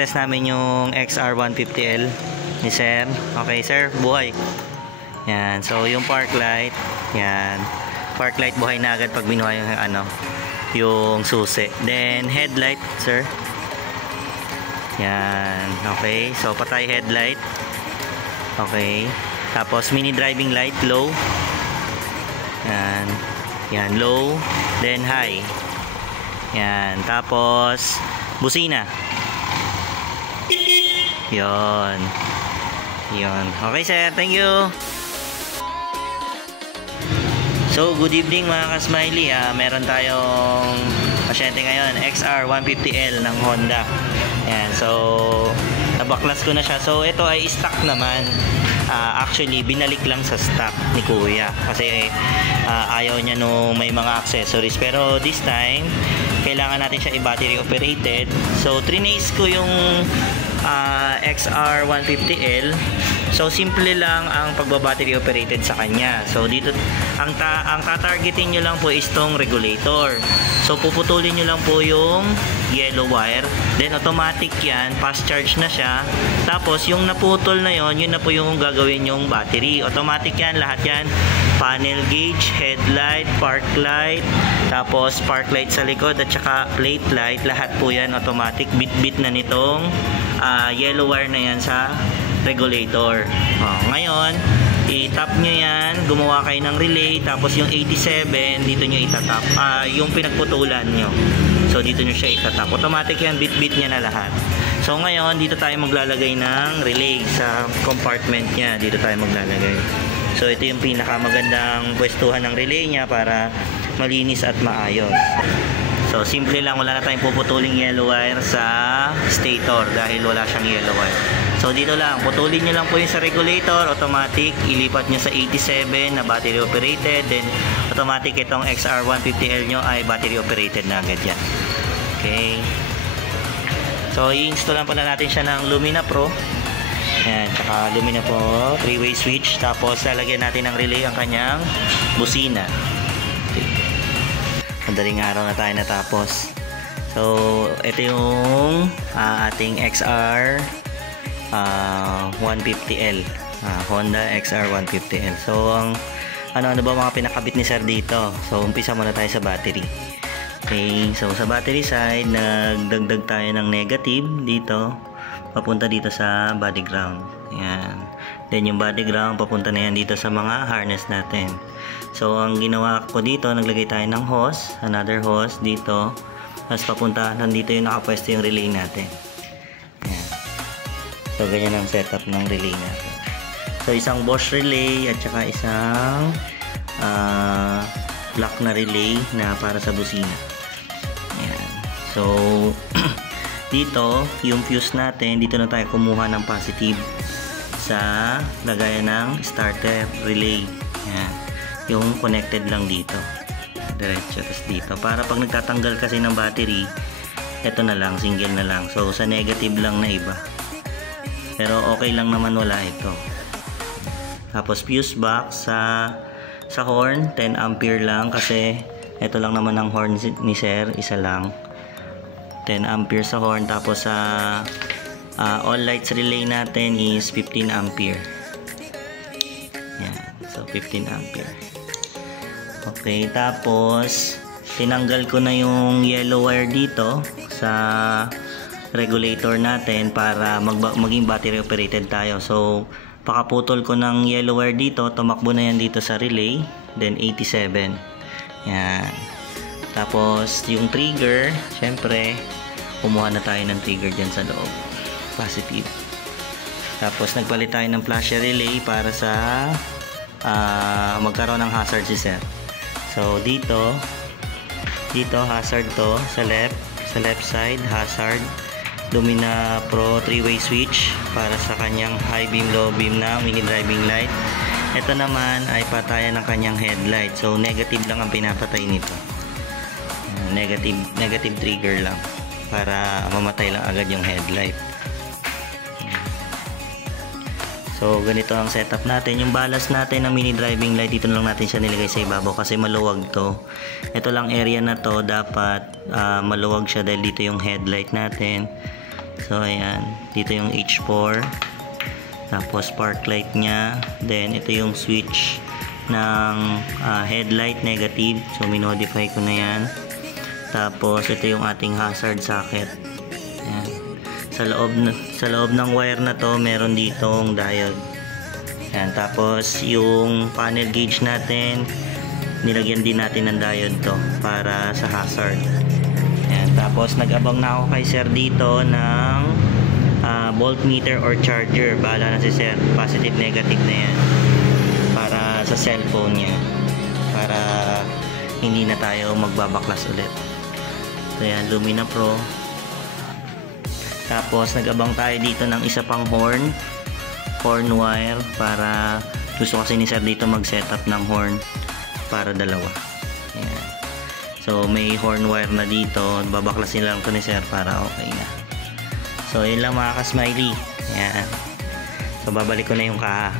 test namin yung XR150L ni Sir. Okay, Sir, buhay. Yan. So, yung park light. Yan. Park light buhay na agad pag binuhay yung yung susi. Then, headlight, Sir. Yan. Okay. So, patay headlight. Okay. Tapos, mini driving light, low. Yan. Yan, low. Then, high. Yan. Tapos, busina. Yon. Yon. Okay, Sir. Thank you. So, good evening mga ka-smiley. Meron tayong pasyente ngayon, XR150L ng Honda. Ayan. So, nabaklas ko na siya. So, ito ay stock naman. Actually, binalik lang sa stock ni Kuya. Kasi ayaw niya nung may mga accessories. Pero this time, kailangan natin siya i-battery operated. So, trinace ko yung XR150L. So, simple lang ang pagbabattery operated sa kanya. So, dito, ang tatargetin nyo lang po is tong regulator. So, puputulin nyo lang po yung yellow wire. Then, automatic yan. Fast charge na siya. Tapos, yung naputol na yon, yun na po yung gagawin yung battery. Automatic yan. Lahat yan. Panel gauge, headlight, park light, tapos park light sa likod at saka plate light. Lahat po yan automatic. Bit-bit na nitong yellow wire na yan sa regulator. Ngayon, i-tap nyo yan, gumawa kayo ng relay, tapos yung 87 dito nyo itatap, yung pinagputulan nyo. So dito nyo siya itatap. Automatic yan, bit-bit nya na lahat. So ngayon, dito tayo maglalagay ng relay sa compartment nya. Dito tayo maglalagay. So ito yung pinakamagandang pwestuhan ng relay nya para malinis at maayos. So simple lang, wala na tayong puputuling yellow wire sa stator dahil wala siyang yellow wire. So dito lang, putulin nyo lang po yung sa regulator, automatic, ilipat nyo sa 87 na battery operated, then automatic itong XR150L nyo ay battery operated na agad yan. Okay. So i-install lang pala natin siya ng Lumina Pro. Ayan, tsaka Lumina Pro 3-way switch, tapos lalagyan natin ng relay ang kanyang busina. Okay. Madaling araw na tayo natapos. So ito yung ating XR 150L, Honda XR150L. So ang ano ba mga pinakabit ni Sir dito? So umpisa muna tayo sa battery. Okay, so sa battery side nagdagdag tayo ng negative dito papunta dito sa body ground. Ayan. Then yung body ground papunta na yan dito sa mga harness natin. So ang ginawa ko dito, naglagay tayo ng hose, another hose dito, tapos papunta nandito yung nakapwesto yung relay natin. Ayan. So ganyan ang setup ng relay natin. So isang Bosch relay at saka isang black na relay na para sa busina. Ayan. So dito yung fuse natin, dito na tayo kumuha ng positive sa lagayan ng starter relay. Ayan. Yung connected lang dito diretso, tapos dito para pag nagtatanggal kasi ng battery, ito na lang, single na lang. So sa negative lang na iba, pero okay lang naman wala ito. Tapos fuse box sa horn 10 ampere lang kasi ito lang naman ang horn ni Sir, isa lang, 10 ampere sa horn. Tapos sa all lights relay natin is 15 ampere. Yan, so 15 ampere. Okay, tapos tinanggal ko na yung yellow wire dito sa regulator natin para maging battery operated tayo. So pakaputol ko ng yellow wire dito, tumakbo na yan dito sa relay, then 87. Yan. Tapos yung trigger, syempre kumuha na tayo ng trigger dyan sa loob, positive. Tapos nagpalit tayo ng flasher relay para sa magkaroon ng hazard si Sir. So dito hazard to sa left side, hazard. Lumina Pro 3-way switch para sa kanyang high beam, low beam na mini driving light. Ito naman ay patayan ng kanyang headlight. So negative lang ang pinapatay nito. Negative trigger lang para mamatay lang agad yung headlight. So ganito ang setup natin. Yung ballast natin ng mini driving light, dito lang natin siya nilagay sa ibabaw kasi maluwag to. Ito lang area na to dapat maluwag siya dahil dito yung headlight natin. So ayan, dito yung H4, tapos spark light nya, then ito yung switch ng headlight negative, so minodify ko na yan. Tapos ito yung ating hazard socket. Ayan. Sa loob ng wire na to meron ditong diode. Ayan. Tapos yung panel gauge natin, nilagyan din natin ng diode to para sa hazard. Ayan. Tapos nag-abang na ako kay sir dito ng voltmeter or charger. Bahala na si sir, positive negative na yan para sa cellphone niya, para hindi na tayo magbabaklas ulit. So yan, Lumina Pro. Tapos nag-abang tayo dito ng isa pang horn wire, para gusto kasi ni sir dito mag setup ng horn para dalawa. Ayan. So may horn wire na dito, babaklasin lang ko ni sir para okay na. So yun lang mga ka-smiley. Ayan. So babalik ko na yung kaha.